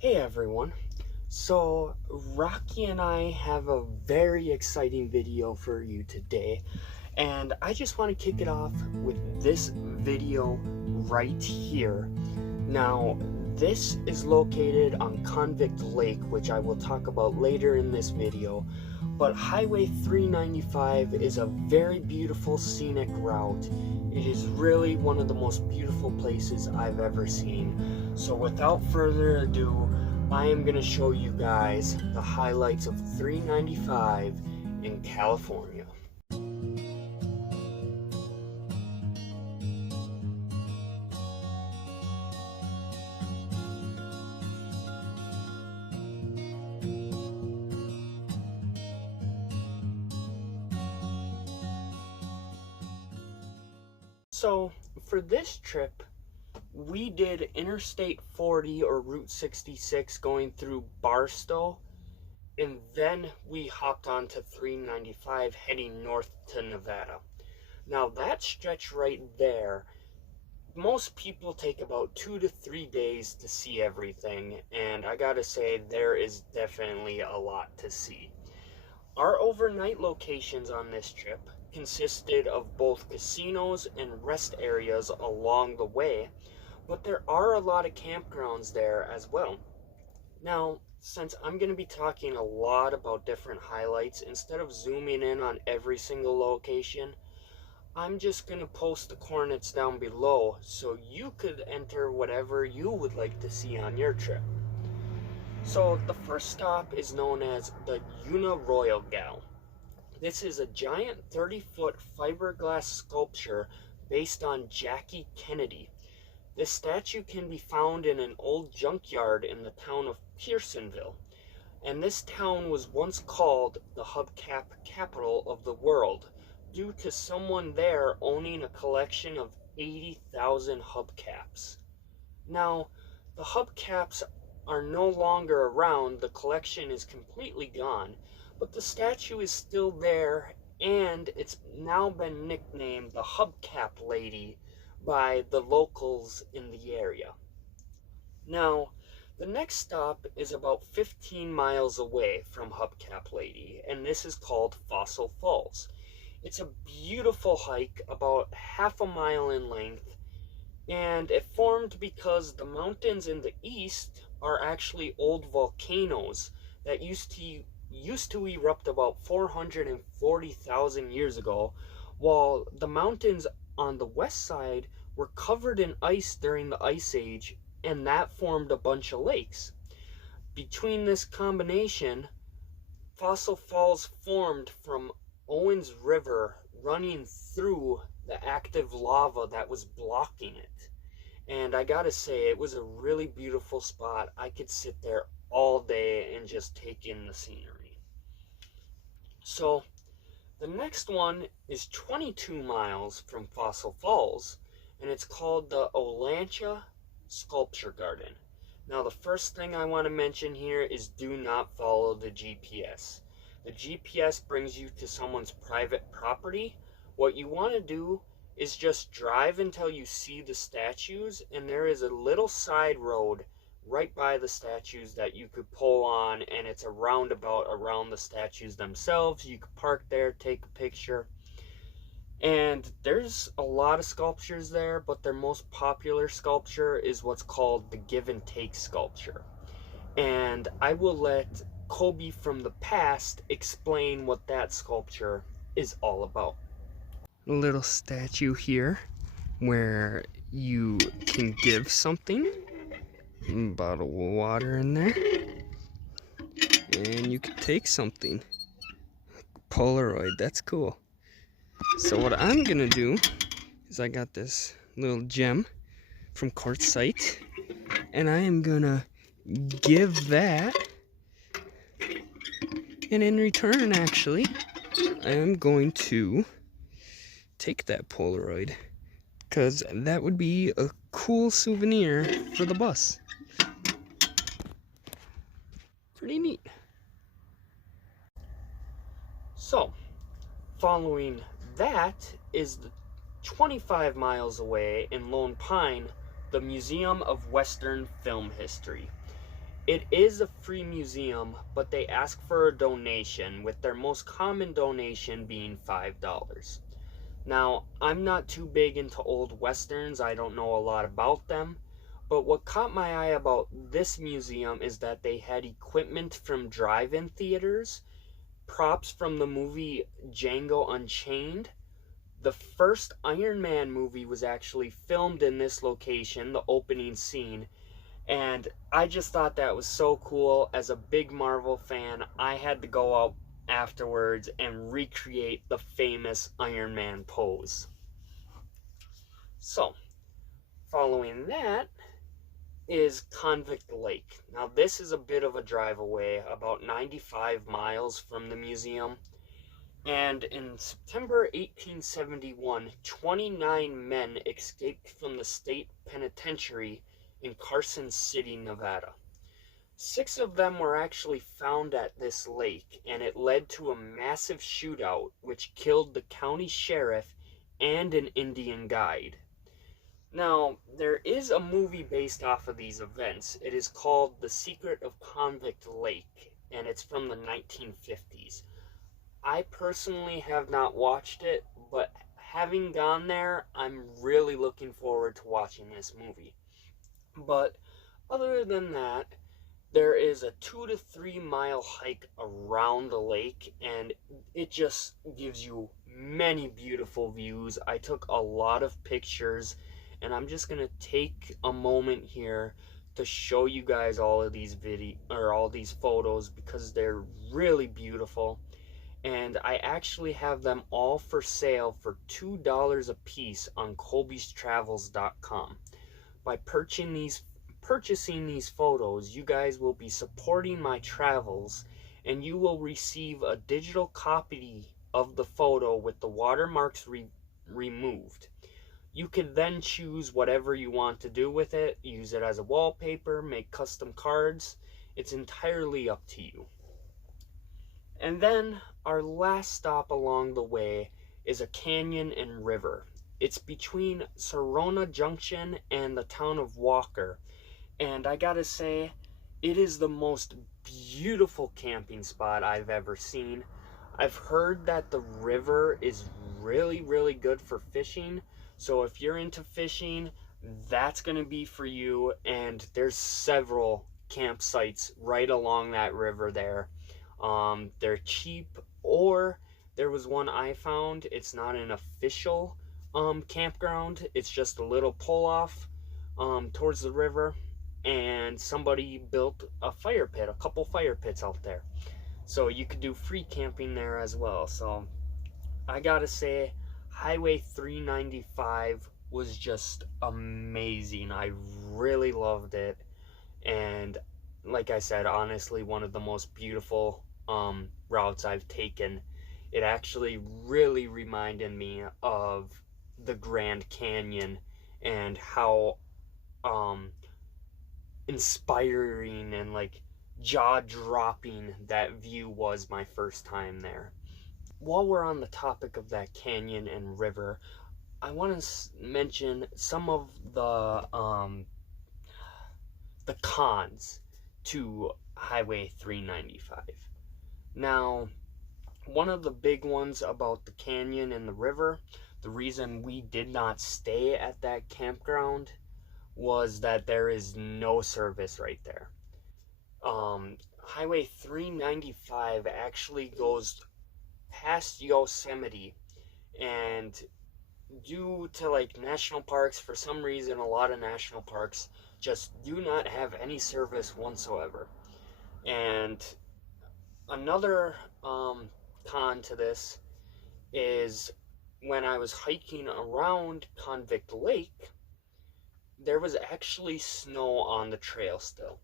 Hey everyone, so Rocky and I have a very exciting video for you today, and I just want to kick it off with this video right here. Now, this is located on Convict Lake, which I will talk about later in this video, but Highway 395 is a very beautiful scenic route. It is really one of the most beautiful places I've ever seen. So without further ado, I am going to show you guys the highlights of 395 in California. So for this trip, we did Interstate 40 or Route 66 going through Barstow, and then we hopped onto 395 heading north to Nevada. Now that stretch right there, most people take about 2 to 3 days to see everything, and I gotta say there is definitely a lot to see. Our overnight locations on this trip consisted of both casinos and rest areas along the way, but there are a lot of campgrounds there as well. Now, since I'm going to be talking a lot about different highlights, instead of zooming in on every single location, I'm just going to post the coordinates down below so you could enter whatever you would like to see on your trip. So the first stop is known as the Uniroyal Gal. This is a giant 30-foot fiberglass sculpture based on Jackie Kennedy. This statue can be found in an old junkyard in the town of Pearsonville, and this town was once called the Hubcap capital of the world due to someone there owning a collection of 80,000 hubcaps. Now, the hubcaps are no longer around, the collection is completely gone, but the statue is still there, and it's now been nicknamed the Hubcap Lady by the locals in the area. Now, the next stop is about 15 miles away from Hubcap Lady, and this is called Fossil Falls. It's a beautiful hike, about half a mile in length, and it formed because the mountains in the east are actually old volcanoes that used to erupt about 440,000 years ago, while the mountains on the west side were covered in ice during the Ice Age, and that formed a bunch of lakes. Between this combination, Fossil Falls formed from Owens River running through the active lava that was blocking it. And I gotta say, it was a really beautiful spot. I could sit there all day and just take in the scenery. So the next one is 22 miles from Fossil Falls, and it's called the Olancha Sculpture Garden. Now, the first thing I want to mention here is do not follow the GPS. The GPS brings you to someone's private property. What you want to do is just drive until you see the statues, and there is a little side road right by the statues that you could pull on, and it's a roundabout around the statues themselves. You could park there, take a picture, and there's a lot of sculptures there, but their most popular sculpture is what's called the Give and Take sculpture, and I will let Kobe from the past explain what that sculpture is all about. A little statue here where you can give something. Bottle of water in there, and you can take something. Polaroid, that's cool. So what I'm gonna do is I got this little gem from Quartzsite, and I am gonna give that, and in return, actually, I am going to take that Polaroid, because that would be a cool souvenir for the bus. Pretty neat. So, following that is the 25 miles away in Lone Pine, the Museum of Western Film History. It is a free museum, but they ask for a donation, with their most common donation being $5. Now, I'm not too big into old westerns, I don't know a lot about them, but what caught my eye about this museum is that they had equipment from drive-in theaters, props from the movie Django Unchained. The first Iron Man movie was actually filmed in this location, the opening scene, and I just thought that was so cool. As a big Marvel fan, I had to go out afterwards and recreate the famous Iron Man pose. So, following that is Convict Lake. Now, this is a bit of a drive away, about 95 miles from the museum. And in September 1871, 29 men escaped from the state penitentiary in Carson City, Nevada. 6 of them were actually found at this lake, and it led to a massive shootout which killed the county sheriff and an Indian guide. Now, there is a movie based off of these events. It is called The Secret of Convict Lake, and it's from the 1950s. I personally have not watched it, but having gone there, I'm really looking forward to watching this movie. But other than that, there is a 2 to 3 mile hike around the lake, and it just gives you many beautiful views. I took a lot of pictures, and I'm just gonna take a moment here to show you guys all of these all these photos, because they're really beautiful. And I actually have them all for sale for $2 a piece on colbystravels.com. By purchasing these photos, you guys will be supporting my travels, and you will receive a digital copy of the photo with the watermarks removed. You can then choose whatever you want to do with it, use it as a wallpaper, make custom cards. It's entirely up to you. And then our last stop along the way is a canyon and river. It's between Sorona Junction and the town of Walker. And I gotta say, it is the most beautiful camping spot I've ever seen. I've heard that the river is really, really good for fishing. So if you're into fishing, that's gonna be for you. And there's several campsites right along that river there. They're cheap, or there was one I found. It's not an official campground. It's just a little pull off towards the river, and somebody built a fire pit, a couple fire pits out there, so you could do free camping there as well. So I gotta say, Highway 395 was just amazing. I really loved it, and like I said, honestly, one of the most beautiful routes I've taken. It actually really reminded me of the Grand Canyon, and how inspiring and like jaw-dropping that view was my first time there. While we're on the topic of that canyon and river, I want to mention some of the cons to Highway 395. Now, one of the big ones about the canyon and the river, the reason we did not stay at that campground, was that there is no service right there. Highway 395 actually goes past Yosemite, and due to like national parks, for some reason a lot of national parks just do not have any service whatsoever. And another con to this is, when I was hiking around Convict Lake, there was actually snow on the trail still.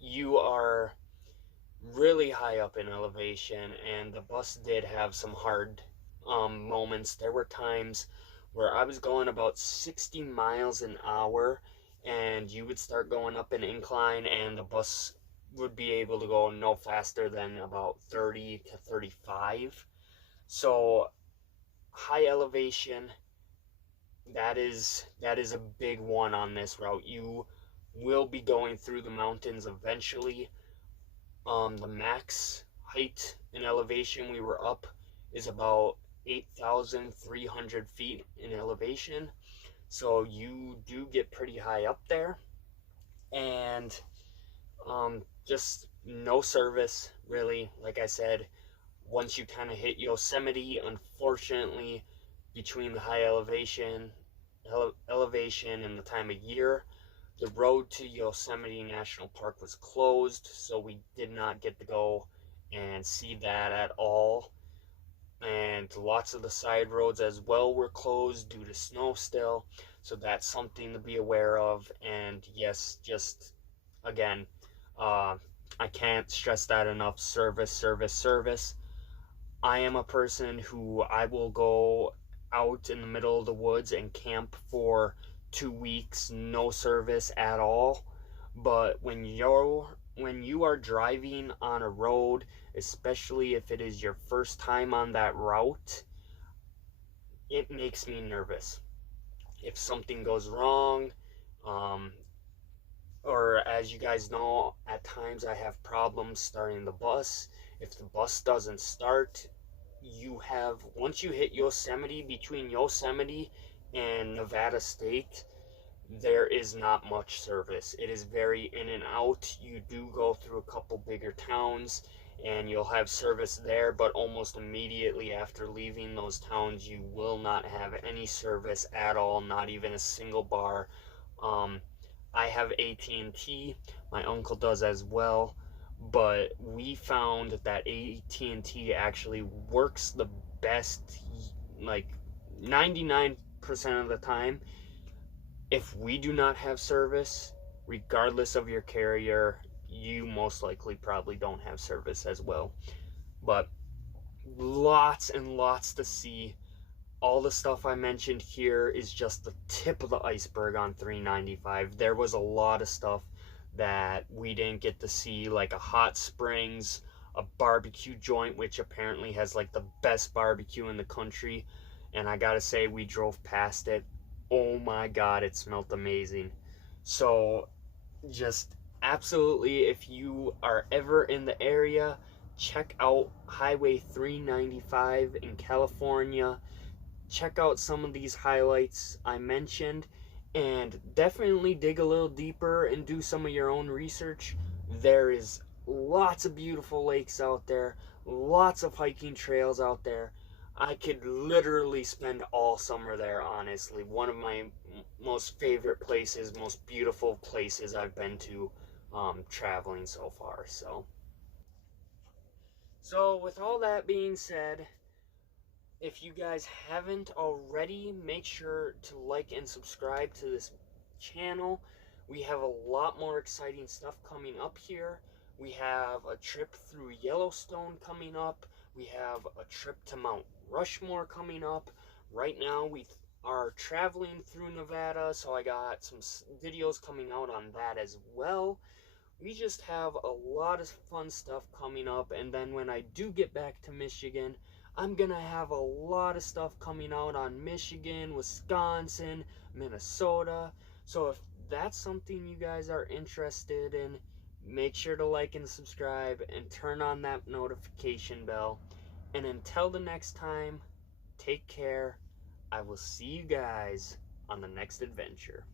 You are really high up in elevation, and the bus did have some hard moments. There were times where I was going about 60 miles an hour, and you would start going up an incline, and the bus would be able to go no faster than about 30 to 35. So high elevation, that is a big one on this route. You will be going through the mountains eventually. The max height and elevation we were up is about 8,300 feet in elevation. So you do get pretty high up there. And just no service, really. Like I said, once you kind of hit Yosemite, unfortunately, between the high elevation and the time of year, the road to Yosemite National Park was closed, so we did not get to go and see that at all. And lots of the side roads as well were closed due to snow still, so that's something to be aware of. And yes, just again, I can't stress that enough. Service, service, service. I am a person who I will go out in the middle of the woods and camp for 2 weeks, no service at all. But when you are driving on a road, especially if it is your first time on that route, it makes me nervous. If something goes wrong, um, or as you guys know, at times I have problems starting the bus. If the bus doesn't start, once you hit Yosemite, between Yosemite and Nevada State, there is not much service. It is very in and out. You do go through a couple bigger towns and you'll have service there, but almost immediately after leaving those towns, you will not have any service at all, not even a single bar. I have AT&T, my uncle does as well, but we found that AT&T actually works the best, like 99% of the time. If we do not have service, regardless of your carrier, you most likely probably don't have service as well. But lots and lots to see. All the stuff I mentioned here is just the tip of the iceberg on 395. There was a lot of stuff that we didn't get to see, like a hot springs, a barbecue joint, which apparently has like the best barbecue in the country. And I gotta say, we drove past it. Oh my God, it smelled amazing. So just absolutely, if you are ever in the area, check out Highway 395 in California. Check out some of these highlights I mentioned, and definitely dig a little deeper and do some of your own research. There is lots of beautiful lakes out there, lots of hiking trails out there. I could literally spend all summer there, honestly. One of my most favorite places, most beautiful places I've been to traveling so far. So with all that being said, if you guys haven't already, make sure to like and subscribe to this channel. We have a lot more exciting stuff coming up here. We have a trip through Yellowstone coming up. We have a trip to Mount Rushmore coming up. Right now we are traveling through Nevada, so I got some videos coming out on that as well. We just have a lot of fun stuff coming up, and then when I do get back to Michigan, I'm gonna have a lot of stuff coming out on Michigan, Wisconsin, Minnesota. So if that's something you guys are interested in, make sure to like and subscribe and turn on that notification bell. And until the next time, take care. I will see you guys on the next adventure.